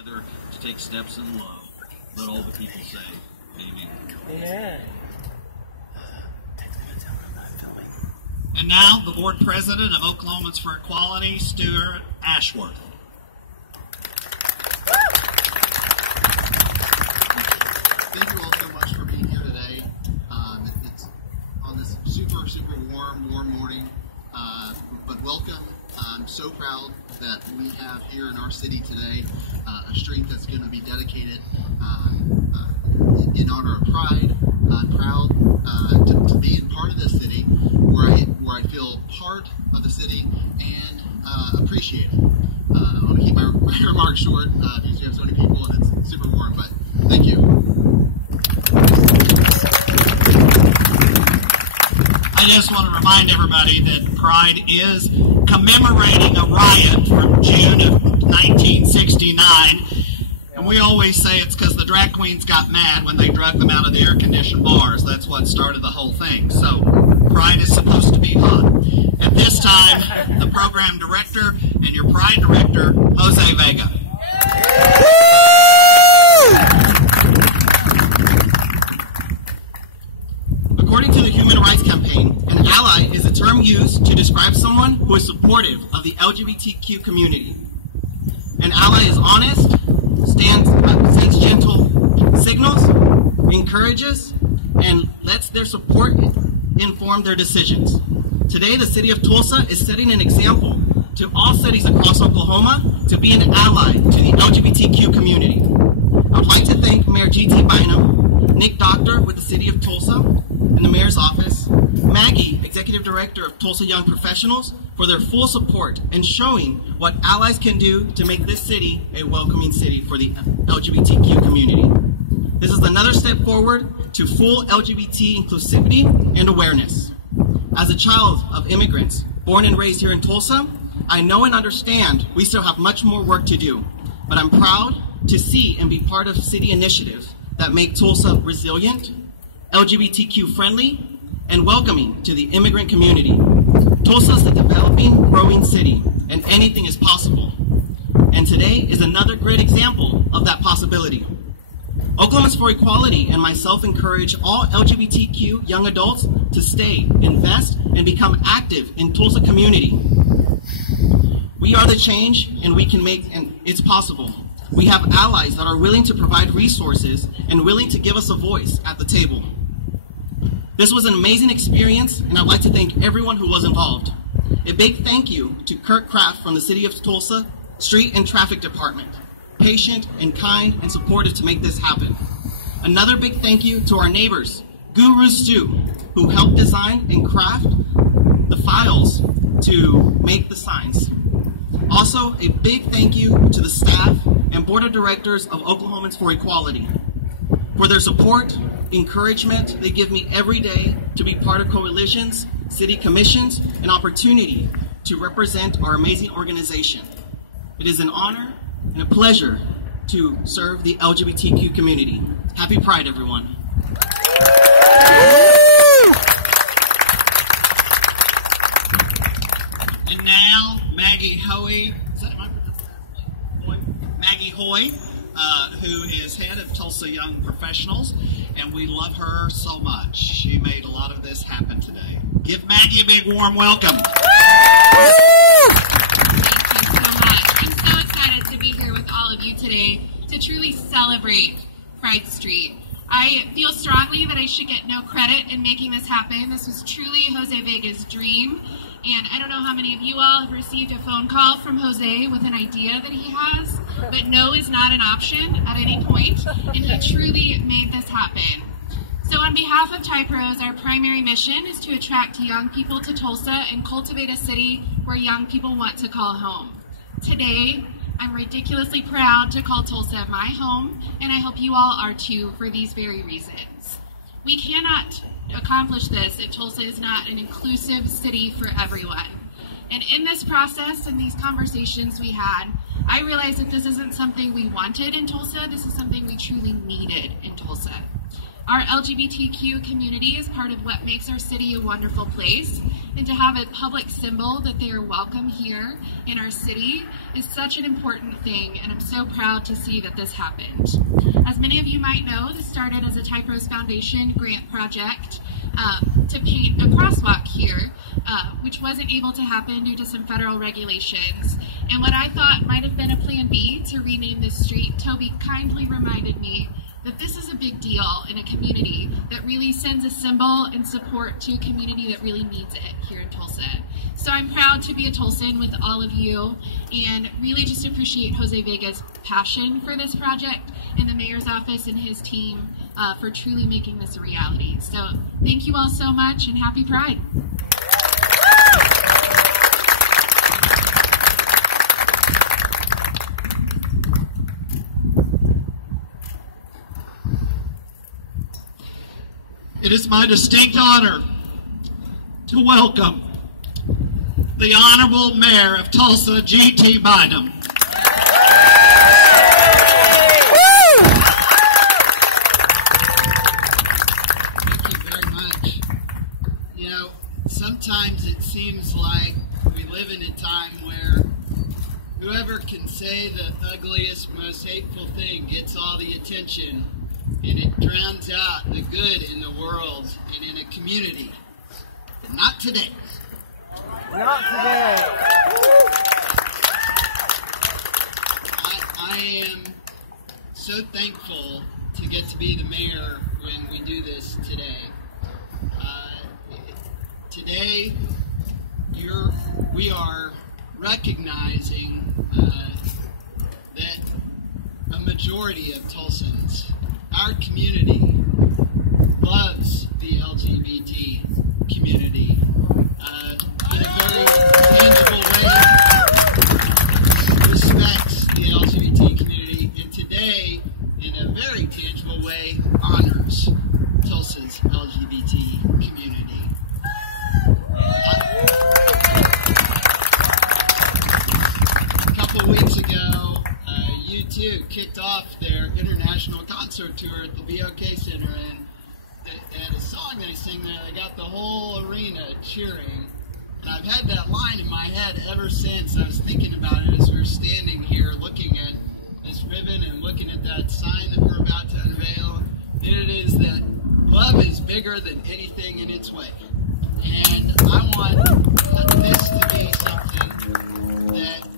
To take steps in love. Let all the people say, amen. Amen. And now, the board president of Oklahomans for Equality, Stuart Ashworth. Thank you all so much for being here today. It's on this super, super warm morning, but welcome. I'm so proud that we have here in our city today a street that's going to be dedicated in honor of Pride. I'm proud to be in part of this city where I feel part of the city and appreciated. I want to keep my remarks short because you have so many people and it's super warm, but thank you. I just want to remind everybody that Pride is commemorating a riot from June of 1969. And we always say it's because the drag queens got mad when they drug them out of the air-conditioned bars. That's what started the whole thing. So Pride is supposed to be hot. At this time, the program director and your Pride director, Jose Vega. According to the Human Rights Campaign, an ally is a term used to describe someone who is supportive of the LGBTQ community. An ally is honest, sends gentle signals, encourages, and lets their support inform their decisions. Today, the city of Tulsa is setting an example to all cities across Oklahoma to be an ally to the LGBTQ community. I would like to thank Mayor G.T. Bynum, Nick Doctor with the city of Tulsa and the mayor's office, Maggie, executive director of Tulsa Young Professionals, for their full support and showing what allies can do to make this city a welcoming city for the LGBTQ community. This is another step forward to full LGBT inclusivity and awareness. As a child of immigrants born and raised here in Tulsa, I know and understand we still have much more work to do, but I'm proud to see and be part of city initiatives that make Tulsa resilient, LGBTQ friendly, and welcoming to the immigrant community. Tulsa is a developing, growing city, and anything is possible. And today is another great example of that possibility. Oklahomans for Equality and myself encourage all LGBTQ young adults to stay, invest, and become active in Tulsa community. We are the change, and we can make, and it's possible. We have allies that are willing to provide resources and willing to give us a voice at the table. This was an amazing experience, and I'd like to thank everyone who was involved. A big thank you to Kirk Kraft from the City of Tulsa Street and Traffic Department, patient and kind and supportive to make this happen. Another big thank you to our neighbors, Guru Stu, who helped design and craft the files to make the signs. Also, a big thank you to the staff and board of directors of Oklahomans for Equality for their support, encouragement they give me every day to be part of coalitions, city commissions, and opportunity to represent our amazing organization. It is an honor and a pleasure to serve the LGBTQ community. Happy Pride, everyone. And now, Maggie Hoy, Maggie Hoy, who is head of Tulsa Young Professionals, and we love her so much. She made a lot of this happen today. Give Maggie a big warm welcome. Thank you so much. I'm so excited to be here with all of you today to truly celebrate Pride Street. I feel strongly that I should get no credit in making this happen. This was truly Jose Vega's dream. And I don't know how many of you all have received a phone call from Jose with an idea that he has, but no is not an option at any point, and he truly made this happen. So on behalf of TyPros, our primary mission is to attract young people to Tulsa and cultivate a city where young people want to call home. Today, I'm ridiculously proud to call Tulsa my home, and I hope you all are too for these very reasons. We cannot accomplish this if Tulsa is not an inclusive city for everyone. And in this process and these conversations we had, I realized that this isn't something we wanted in Tulsa, this is something we truly needed in Tulsa. Our LGBTQ community is part of what makes our city a wonderful place, and to have a public symbol that they are welcome here in our city is such an important thing, and I'm so proud to see that this happened. As many of you might know, this started as a Typros Foundation grant project to paint a crosswalk here, which wasn't able to happen due to some federal regulations. And what I thought might have been a plan B to rename this street, Toby kindly reminded me that this is a big deal in a community that really sends a symbol and support to a community that really needs it here in Tulsa. So I'm proud to be a Tulsan with all of you, and really just appreciate Jose Vega's passion for this project and the mayor's office and his team for truly making this a reality. So thank you all so much, and happy Pride. It is my distinct honor to welcome the Honorable Mayor of Tulsa, G.T. Bynum. Thank you very much. You know, sometimes it seems like we live in a time where whoever can say the ugliest, most hateful thing gets all the attention, and it drowns out the good in the world and in a community. But not today. Not today. I am so thankful to get to be the mayor when we do this today. Today, we are recognizing that a majority of Tulsans, our community, loves the LGBT community in a very tangible way, respects the LGBT community, and today, in a very tangible way, honors Tulsa's LGBT community. A couple of weeks ago, U2 kicked off their international concert tour at the BOK Center, and they had a song they sang there. They got the whole arena cheering, and I've had that line in my head ever since. I was thinking about it as we were standing here looking at this ribbon and looking at that sign that we're about to unveil. And it is that love is bigger than anything in its way. And I want this to be something that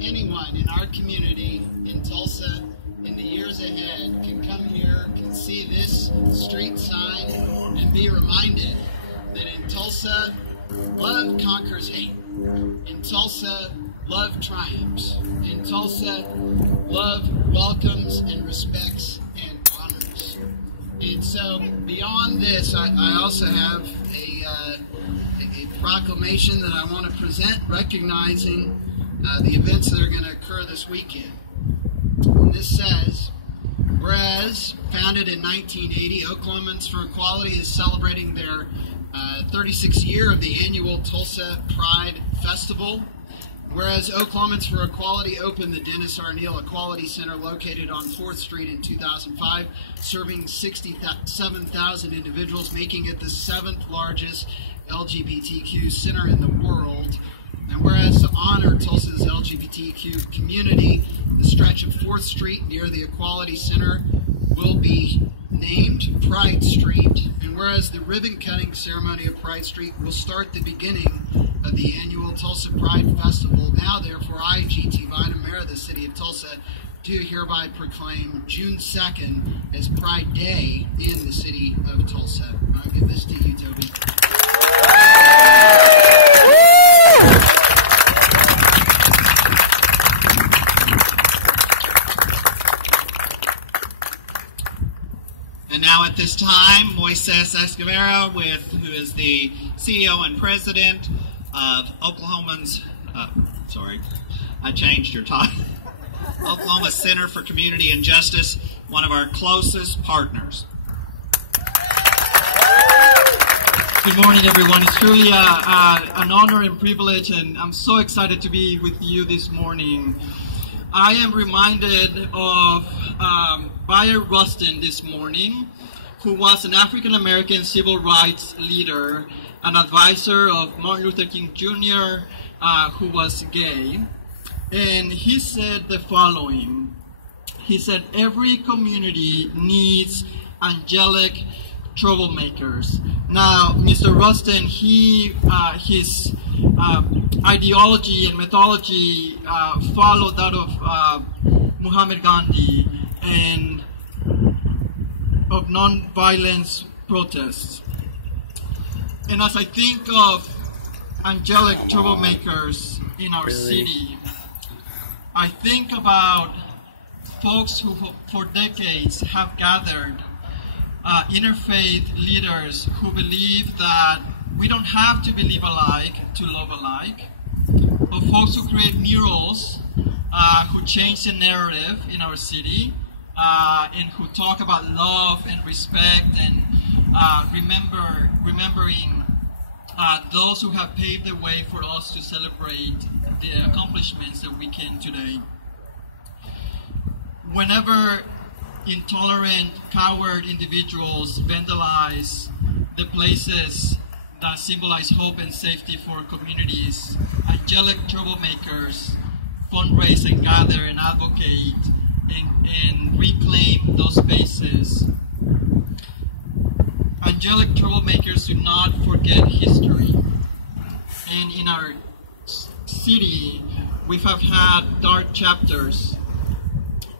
anyone in our community in Tulsa in the years ahead can come here, can see this street sign, and be reminded that in Tulsa, love conquers hate. In Tulsa, love triumphs. In Tulsa, love welcomes and respects and honors. And so beyond this, I also have a proclamation that I want to present recognizing the events that are going to occur this weekend. And this says, whereas founded in 1980, Oklahomans for Equality is celebrating their 36th year of the annual Tulsa Pride Festival. Whereas Oklahomans for Equality opened the Dennis R. Neal Equality Center located on 4th Street in 2005, serving 67,000 individuals, making it the 7th largest LGBTQ center in the world. And whereas to honor Tulsa's LGBTQ community, the stretch of 4th Street near the Equality Center will be named Pride Street. And whereas the ribbon-cutting ceremony of Pride Street will start the beginning of the annual Tulsa Pride Festival, now therefore I, G.T. Bynum, Mayor of the City of Tulsa, do hereby proclaim June 2nd as Pride Day in the City of Tulsa. I'll give this to you, Toby. And now at this time, Moises Escobedo, who is the CEO and President of Oklahomans, I changed your title, Oklahoma Center for Community and Justice, one of our closest partners. Good morning, everyone. It's truly an honor and privilege, and I'm so excited to be with you this morning. I am reminded of Bayer Rustin this morning, who was an African-American civil rights leader, an advisor of Martin Luther King Jr., who was gay. And he said the following. He said, every community needs angelic troublemakers. Now, Mr. Rustin, his ideology and methodology followed that of Muhammad Gandhi and of non-violence protests. And as I think of angelic troublemakers in our city, I think about folks who for decades have gathered interfaith leaders who believe that we don't have to believe alike to love alike, of folks who create murals, who change the narrative in our city, and who talk about love and respect and remembering those who have paved the way for us to celebrate the accomplishments that we can today. Whenever intolerant, coward individuals vandalize the places that symbolize hope and safety for communities, angelic troublemakers fundraise and gather and advocate and reclaim those spaces. Angelic troublemakers do not forget history. And in our city, we have had dark chapters.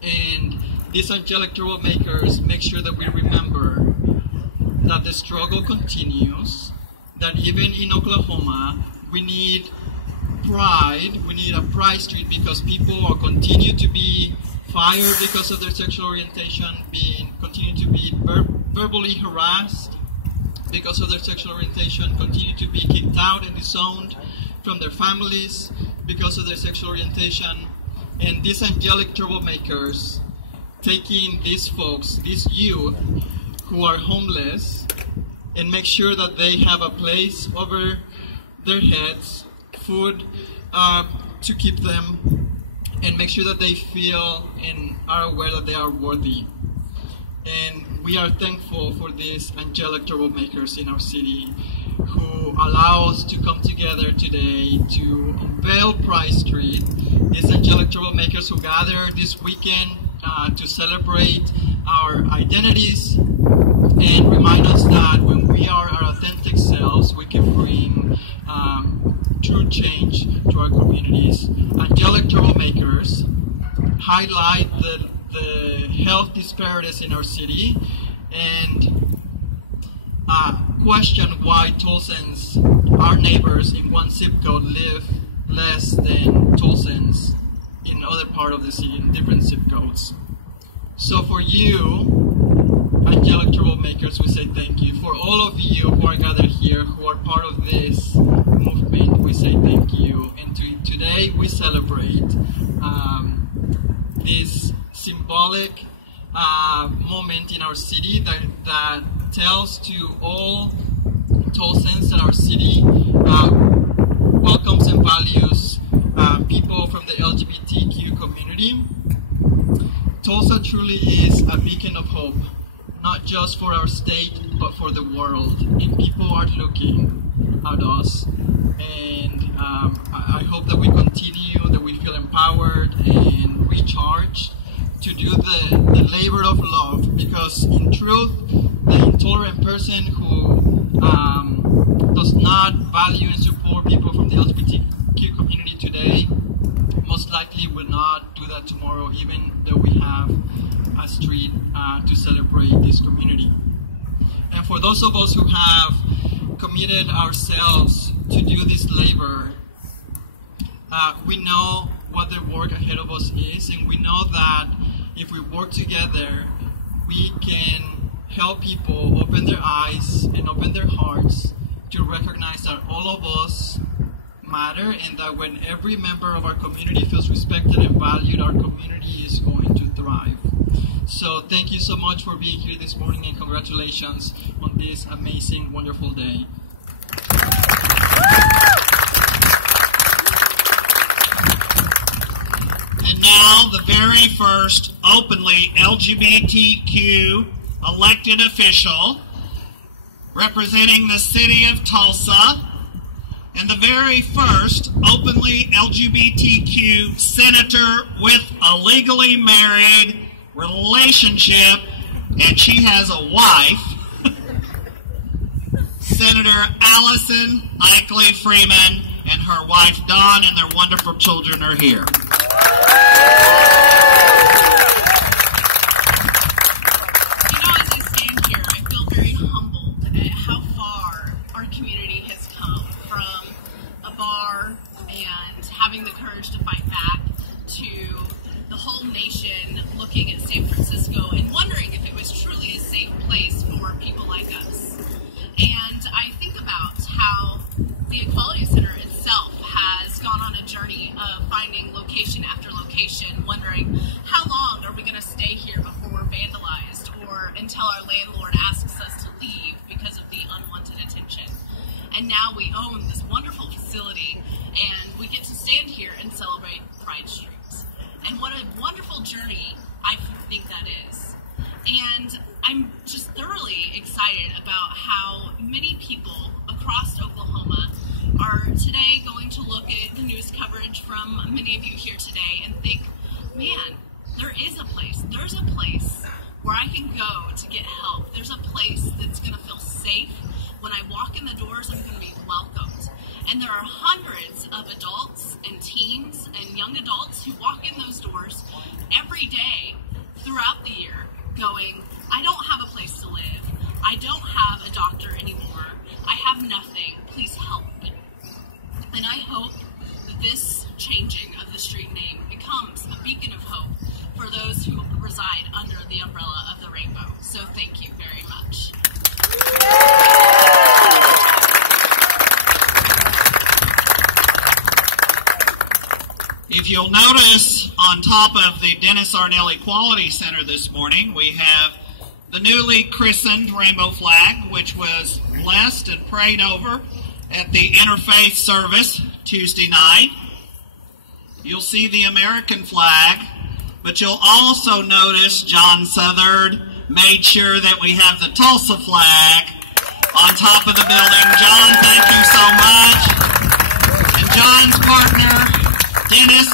And these angelic troublemakers make sure that we remember that the struggle continues, that even in Oklahoma, we need pride, we need a Pride Street because people are continue to be fired because of their sexual orientation, continue to be verbally harassed because of their sexual orientation, continue to be kicked out and disowned from their families because of their sexual orientation. And these angelic troublemakers taking these folks, these youth who are homeless, and make sure that they have a place over their heads, food to keep them, and make sure that they feel and are aware that they are worthy. And we are thankful for these angelic troublemakers in our city who allow us to come together today to unveil Pride Street. These angelic troublemakers who gather this weekend to celebrate our identities and remind us that when we are our authentic selves, we can bring true change to our communities. Angelic troublemakers highlight the health disparities in our city and question why Tulsans, our neighbors in one zip code, live less than Tulsans in other part of the city, in different zip codes. So for you, angelic troublemakers, we say thank you. For all of you who are gathered here, who are part of this movement, we say thank you. And today we celebrate this symbolic moment in our city that tells to all Tulsans that our city welcomes and values people from the LGBTQ community. Tulsa truly is a beacon of hope, not just for our state, but for the world. And people are looking at us. And I hope that we continue, that we feel empowered and recharged to do the labor of love. Because in truth, the intolerant person who does not value and support people from the LGBTQ community today most likely will not do that tomorrow, even though we have a street to celebrate this community. And for those of us who have committed ourselves to do this labor, we know what the work ahead of us is, and we know that if we work together, we can help people open their eyes and open their hearts to recognize that all of us matter, and that when every member of our community feels respected and valued, our community is going to thrive. So thank you so much for being here this morning, and congratulations on this amazing, wonderful day. And now the very first openly LGBTQ elected official representing the city of Tulsa, and the very first openly LGBTQ senator with a legally married relationship, and she has a wife, Senator Allison Eichley Freeman and her wife Dawn and their wonderful children are here. You know, as I stand here, I feel very humbled at how far our community has come from a bar and having the courage to fight back to the whole nation looking at San Francisco and wondering if it was truly a safe place for people like us. And I think about how the Equality Center itself has gone on a journey of finding location after location, wondering how long are we going to stay here before we're vandalized or until our landlord asks us to leave because of the unwanted attention. And now we own this wonderful facility and we get to stand here and celebrate Pride Street. And what a wonderful journey I think that is. And I'm just thoroughly excited about how many people across Oklahoma are today going to look at the news coverage from many of you here today and think, man, there is a place. There's a place where I can go to get help. There's a place that's going to feel safe. When I walk in the doors, I'm going to be welcomed. And there are hundreds of adults and teens and young adults who walk in those doors every day throughout the year going, I don't have a place to live. I don't have a doctor anymore. I have nothing. Please help me. And I hope that this changing of the street name becomes a beacon of hope for those who reside under the umbrella of the rainbow. So thank you very much. If you'll notice, on top of the Dennis Arnell Equality Center this morning, we have the newly christened rainbow flag, which was blessed and prayed over at the interfaith service Tuesday night. You'll see the American flag, but you'll also notice John Southard made sure that we have the Tulsa flag on top of the building. John, thank you so much. And John's partner, Dennis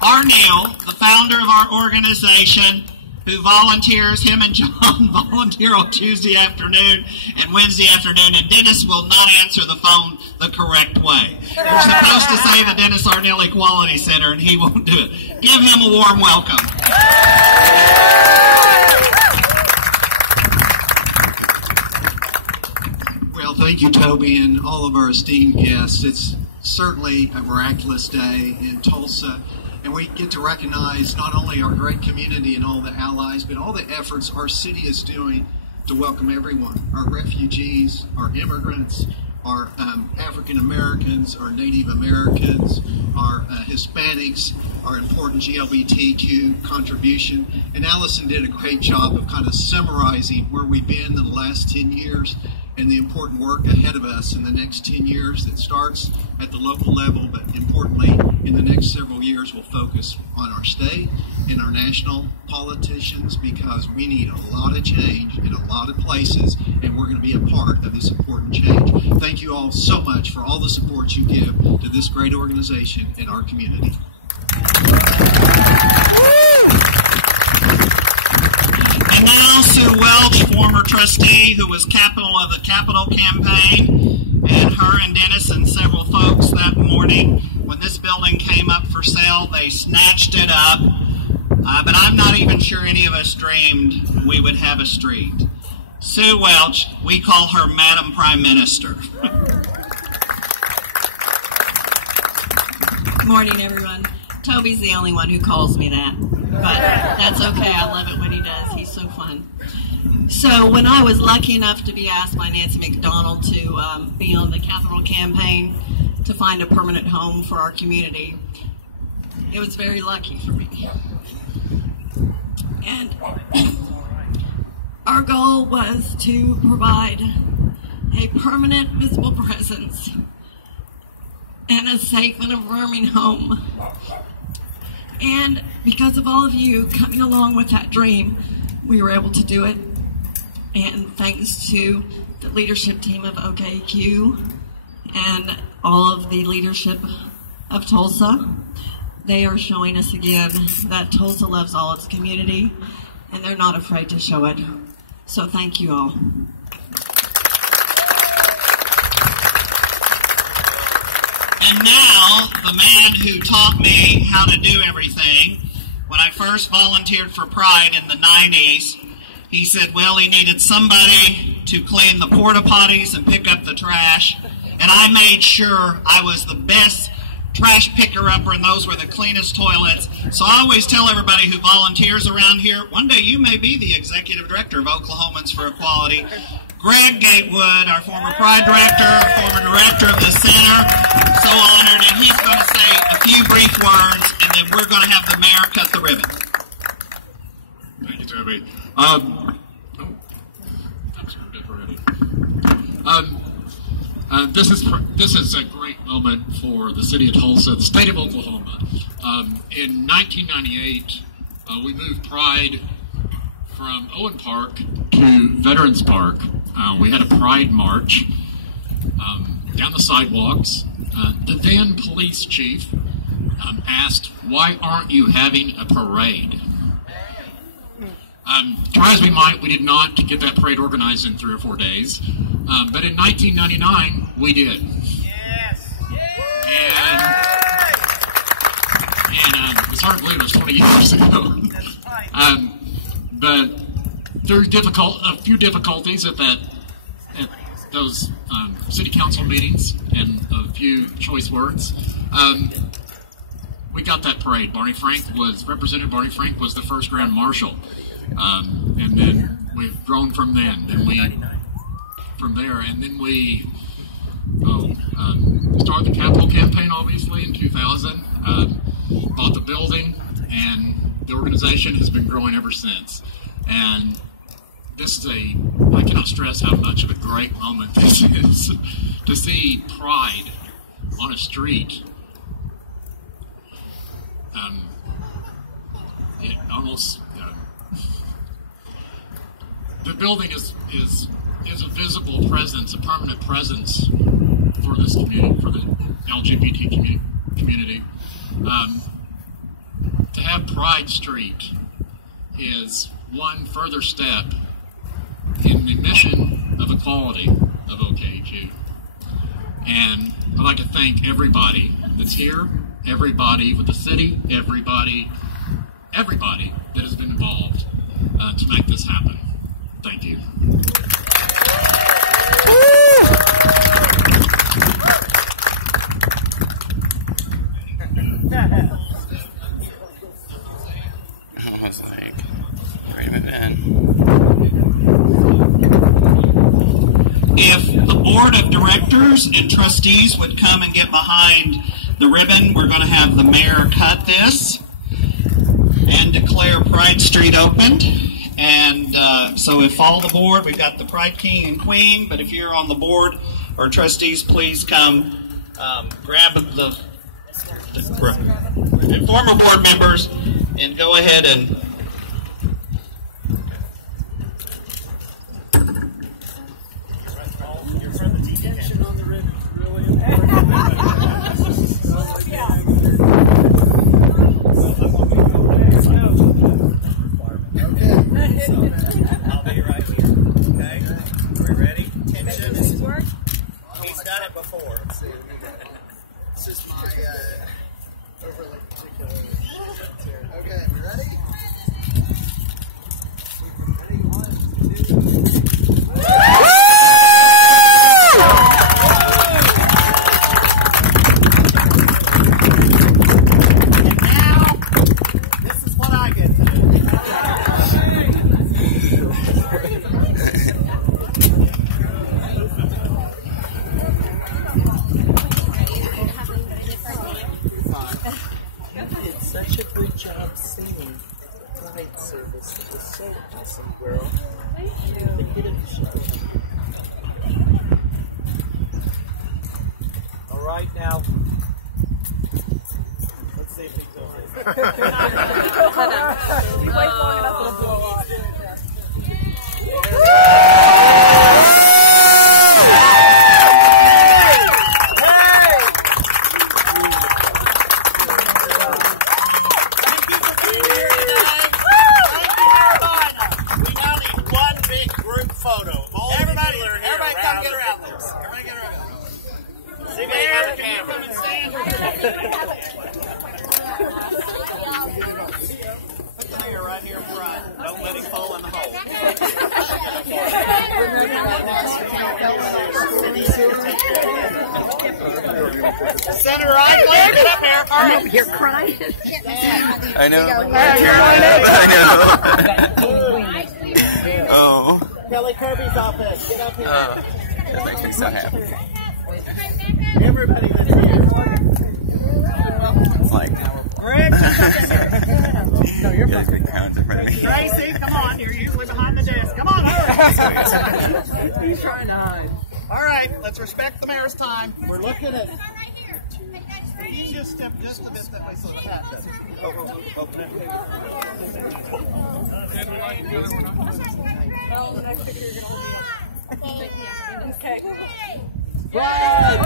Arnell, the founder of our organization, who volunteers, him and John volunteer on Tuesday afternoon and Wednesday afternoon, and Dennis will not answer the phone the correct way. You're supposed to say the Dennis Arnell Equality Center, and he won't do it. Give him a warm welcome. Well, thank you, Toby, and all of our esteemed guests. It's certainly a miraculous day in Tulsa, and we get to recognize not only our great community and all the allies, but all the efforts our city is doing to welcome everyone, our refugees, our immigrants, our African Americans, our Native Americans, our Hispanics, our important GLBTQ contribution. And Allison did a great job of kind of summarizing where we've been in the last 10 years and the important work ahead of us in the next 10 years that starts at the local level, but importantly, in the next several years, we'll focus on our state and our national politicians, because we need a lot of change in a lot of places, and we're going to be a part of this important change. Thank you all so much for all the support you give to this great organization in our community. And now Sue Welch, former trustee who was capital of the Capitol campaign, and her and Dennis and several folks that morning, when this building came up for sale, they snatched it up. But I'm not even sure any of us dreamed we would have a street. Sue Welch, we call her Madam Prime Minister. Good morning, everyone. Toby's the only one who calls me that, but that's okay. I love it when he does. He's so fun. So when I was lucky enough to be asked by Nancy McDonald to be on the Capitol campaign to find a permanent home for our community, it was very lucky for me. And our goal was to provide a permanent visible presence and a safe and affirming home. And because of all of you coming along with that dream, we were able to do it. And thanks to the leadership team of OKQ and all of the leadership of Tulsa. They are showing us again that Tulsa loves all its community, and they're not afraid to show it. So thank you all. And now, the man who taught me how to do everything, when I first volunteered for Pride in the 90s, he said, well, he needed somebody to clean the porta potties and pick up the trash. And I made sure I was the best trash picker-upper, and those were the cleanest toilets. So I always tell everybody who volunteers around here, one day you may be the executive director of Oklahomans for Equality. Greg Gatewood, our former Pride director, former director of the center, so honored, and he's going to say a few brief words, and then we're going to have the mayor cut the ribbon. Thank you, Toby. This is a great moment for the city of Tulsa, the state of Oklahoma. In 1998, we moved Pride from Owen Park to Veterans Park. We had a Pride march down the sidewalks. The then police chief asked, "Why aren't you having a parade?" Try as we might, we did not get that parade organized in 3 or 4 days. But in 1999, we did. Yes! And it's hard to believe it was 20 years ago. But through a few difficulties at those city council meetings and a few choice words, we got that parade. Representative Barney Frank was the first Grand Marshal. And then we've grown from then. We started the Capitol campaign, obviously, in 2000. Bought the building, and the organization has been growing ever since. And this is I cannot stress how much of a great moment this is to see Pride on a street. The building is a visible presence, a permanent presence for this community, for the LGBT community. To have Pride Street is one further step in the mission of equality of OKQ. And I'd like to thank everybody that's here, everybody with the city, everybody that has been involved to make this happen. Thank you. I was like, bring it in. If the board of directors and trustees would come and get behind the ribbon, we're going to have the mayor cut this and declare Pride Street opened. And so if all the board, we've got the Pride King and Queen, but if you're on the board or trustees, please come grab the former board members and go ahead and I'll be right here. Okay? Are we ready? Attention. He's done it before. This is my overly particular. Okay, we ready? Ready? 1, 2. And now, this is what I get to do. Such a good job singing Pride service. It was so awesome, girl. Thank you. The hit of the show. All right, now. Let's see if he goes. You wait long enough, it'll blow off. right here in front. Don't let him fall in the hole. Center right, Claire, get up there. All right. You're crying. I know. Oh. Kelly Kirby's office. Get up here. That makes me so happy. Everybody that's here. Like, Greg, no, you're yeah, big crowds in front of me. Tracy, come on. You're usually behind the desk. Come on, hurry. He's trying to hide. All right, let's respect the mayor's time. We're looking at. You can just step just a bit that way so the hat doesn't open it. Okay. Right.